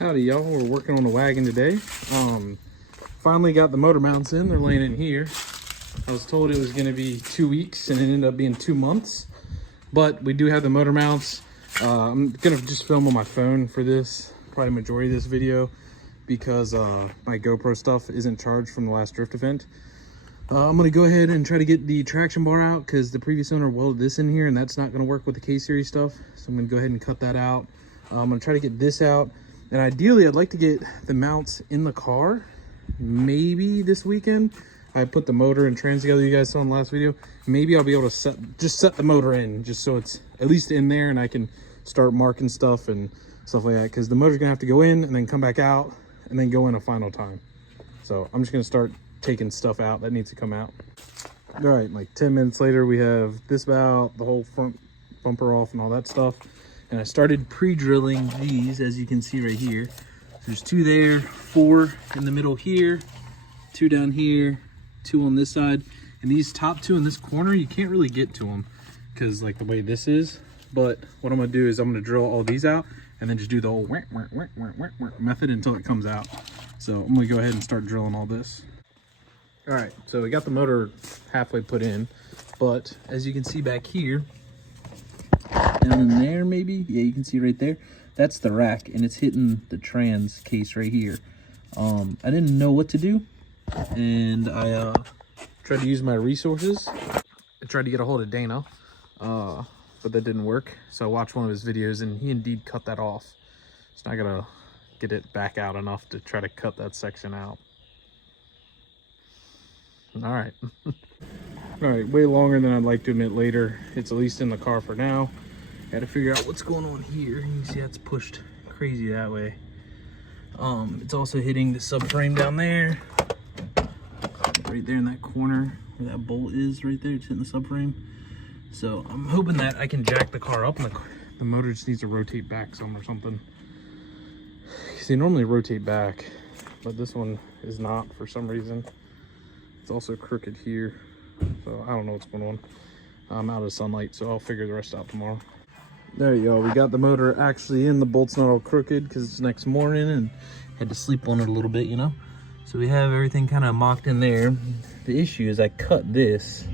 Howdy y'all, we're working on the wagon today. Finally got the motor mounts in, they're laying in here. I was told it was gonna be 2 weeks and it ended up being 2 months. But we do have the motor mounts. I'm gonna just film on my phone for this, probably majority of this video, because my GoPro stuff isn't charged from the last drift event. I'm gonna go ahead and try to get the traction bar out because the previous owner welded this in here and that's not gonna work with the K-series stuff. So I'm gonna go ahead and cut that out. I'm gonna try to get this out. And ideally, I'd like to get the mounts in the car, maybe this weekend. I put the motor and trans together, you guys saw in the last video. Maybe I'll be able to set the motor in, just so it's at least in there and I can start marking stuff and stuff like that. Because the motor's gonna have to go in and then come back out and then go in a final time. So I'm just gonna start taking stuff out that needs to come out. All right, like 10 minutes later, we have this out, the whole front bumper off and all that stuff. And I started pre-drilling these, as you can see right here. There's 2 there, 4 in the middle here, 2 down here, 2 on this side. And these top 2 in this corner, you can't really get to them because like the way this is. But what I'm gonna do is I'm gonna drill all these out and then just do the whole method until it comes out. So I'm gonna go ahead and start drilling all this. All right, so we got the motor halfway put in, but as you can see back here, down in there maybe, yeah, you can see right there, that's the rack and it's hitting the trans case right here. I didn't know what to do and I tried to use my resources. I tried to get a hold of Dana, but that didn't work. So I watched one of his videos and he indeed cut that off. So I gotta get it back out enough to try to cut that section out. All right. All right, way longer than I'd like to admit later. It's at least in the car for now. Got to figure out what's going on here. You can see that's pushed crazy that way. It's also hitting the subframe down there, right there in that corner where that bolt is right there. It's hitting the subframe. So I'm hoping that I can jack the car up and the motor just needs to rotate back some or something. Because they normally rotate back, but this one is not for some reason. It's also crooked here, so I don't know what's going on. I'm out of sunlight, so I'll figure the rest out tomorrow. There you go, we got the motor actually in. The bolt's not all crooked because it's next morning and had to sleep on it a little bit, you know? So we have everything kind of mocked in there. The issue is I cut this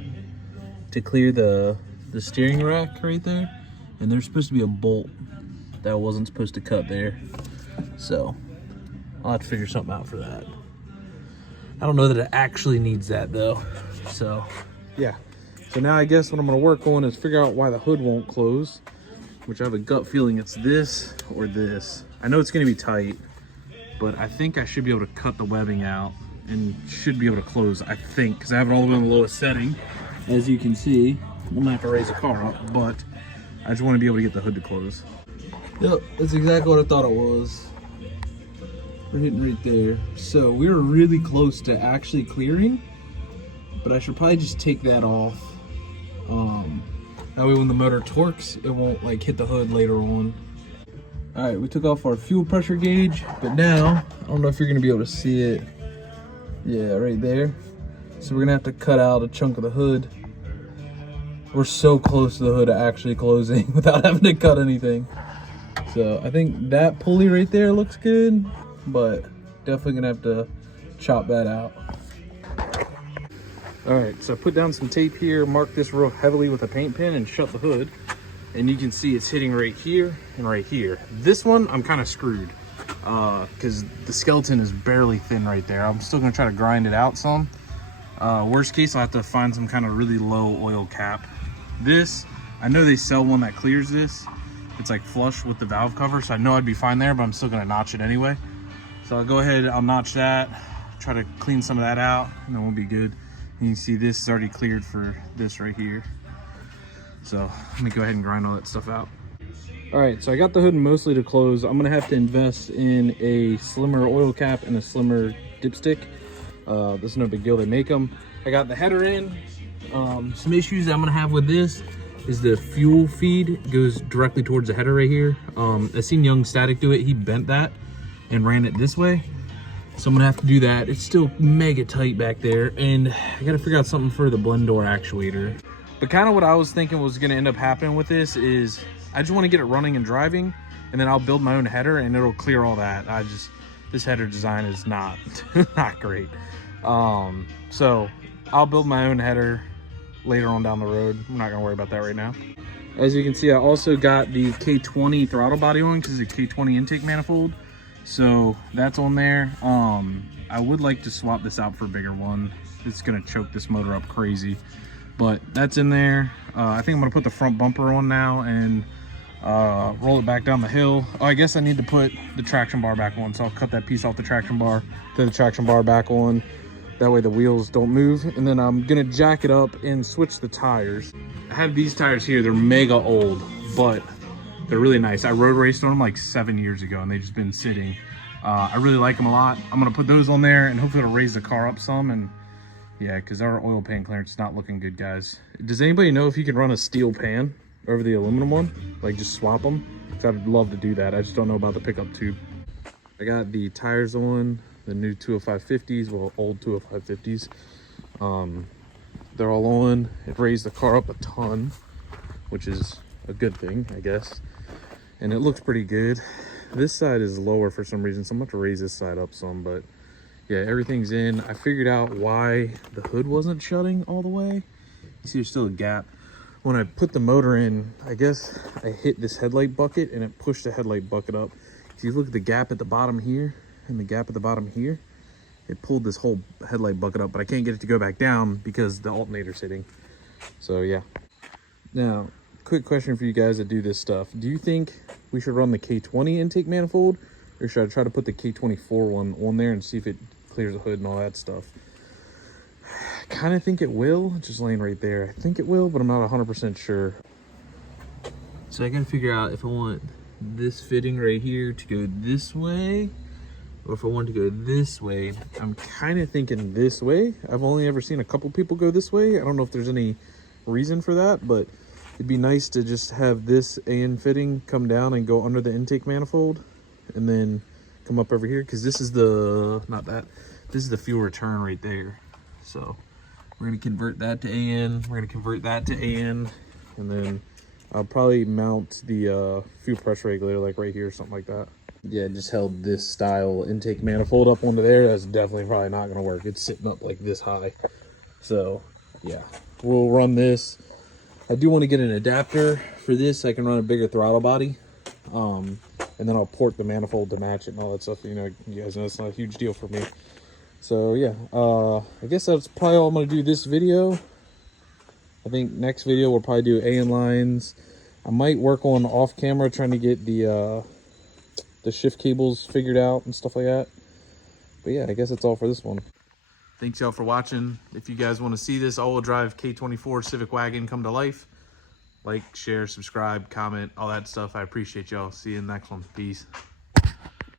to clear the steering rack right there, and there's supposed to be a bolt that I wasn't supposed to cut there. So I'll have to figure something out for that. I don't know that it actually needs that though. So yeah. So now I guess what I'm gonna work on is figure out why the hood won't close, which I have a gut feeling it's this or this. I know it's gonna be tight, but I think I should be able to cut the webbing out and should be able to close, I think, because I have it all the way on the lowest setting. As you can see, I'm gonna have to raise the car up, but I just wanna be able to get the hood to close. Yep, that's exactly what I thought it was. We're hitting right there. So we were really close to actually clearing, but I should probably just take that off. That way when the motor torques, it won't like hit the hood later on. All right, we took off our fuel pressure gauge, but now, I don't know if you're gonna be able to see it. Yeah, right there. So we're gonna have to cut out a chunk of the hood. We're so close to the hood actually closing without having to cut anything. So I think that pulley right there looks good, but definitely gonna have to chop that out. All right, so I put down some tape here, marked this real heavily with a paint pen and shut the hood. And you can see it's hitting right here and right here. This one, I'm kind of screwed because the skeleton is barely thin right there. I'm still gonna try to grind it out some. Worst case, I'll have to find some kind of really low oil cap. This, I know they sell one that clears this. It's like flush with the valve cover, so I know I'd be fine there, but I'm still gonna notch it anyway. So I'll go ahead, I'll notch that, try to clean some of that out, and then we'll be good. And you can see this is already cleared for this right here. So let me go ahead and grind all that stuff out. All right, so I got the hood mostly to close. I'm gonna have to invest in a slimmer oil cap and a slimmer dipstick. This is no big deal, they make them. I got the header in. Some issues I'm gonna have with this is the fuel feed goes directly towards the header right here. I seen Young Static do it. He bent that and ran it this way. So I'm gonna have to do that. It's still mega tight back there, and I gotta figure out something for the blend door actuator. But kind of what I was thinking was gonna end up happening with this is I just wanna get it running and driving, and then I'll build my own header and it'll clear all that. This header design is not not great. So I'll build my own header later on down the road. I'm not gonna worry about that right now. As you can see, I also got the K20 throttle body on because it's a K20 intake manifold. So that's on there. I would like to swap this out for a bigger one. It's gonna choke this motor up crazy, but that's in there. I think I'm gonna put the front bumper on now and roll it back down the hill. Oh, I guess I need to put the traction bar back on, so I'll cut that piece off the traction bar, put the traction bar back on. That way the wheels don't move. And then I'm gonna jack it up and switch the tires. I have these tires here, they're mega old, but they're really nice. I road raced on them like 7 years ago and they've just been sitting. I really like them a lot. I'm gonna put those on there and hopefully it'll raise the car up some. And yeah, because our oil pan clearance is not looking good, guys. Does anybody know if you can run a steel pan over the aluminum one? Like just swap them? I'd love to do that. I just don't know about the pickup tube. I got the tires on, the new 205/50s, well, old 205/50s. They're all on. It raised the car up a ton, which is a good thing, I guess. And it looks pretty good. This side is lower for some reason, so I'm gonna have to raise this side up some, but yeah, everything's in. I figured out why the hood wasn't shutting all the way. You see there's still a gap. When I put the motor in, I guess I hit this headlight bucket and it pushed the headlight bucket up. If you look at the gap at the bottom here and the gap at the bottom here, it pulled this whole headlight bucket up, but I can't get it to go back down because the alternator's hitting. So yeah. Now, quick question for you guys that do this stuff. Do you think we should run the K20 intake manifold, or should I try to put the K24 one on there and see if it clears the hood and all that stuff? I kind of think it will, just laying right there. I think it will, but I'm not 100% sure. So I gotta figure out if I want this fitting right here to go this way, or if I want to go this way. I'm kind of thinking this way. I've only ever seen a couple people go this way. I don't know if there's any reason for that, but it'd be nice to just have this AN fitting come down and go under the intake manifold and then come up over here, because this is the, not that, this is the fuel return right there. So we're going to convert that to AN, we're going to convert that to AN, and then I'll probably mount the fuel pressure regulator like right here or something like that. Yeah, just held this style intake manifold up onto there. That's definitely probably not going to work. It's sitting up like this high. So yeah, we'll run this. I do want to get an adapter for this so I can run a bigger throttle body. And then I'll port the manifold to match it and all that stuff. You know, you guys know it's not a huge deal for me. So yeah, I guess that's probably all I'm going to do this video. I think next video we'll probably do AN lines. I might work on off camera trying to get the shift cables figured out and stuff like that. But yeah, I guess that's all for this one. Thanks y'all for watching. If you guys want to see this all-wheel drive K24 Civic Wagon come to life, like, share, subscribe, comment, all that stuff. I appreciate y'all. See you in the next one. Peace.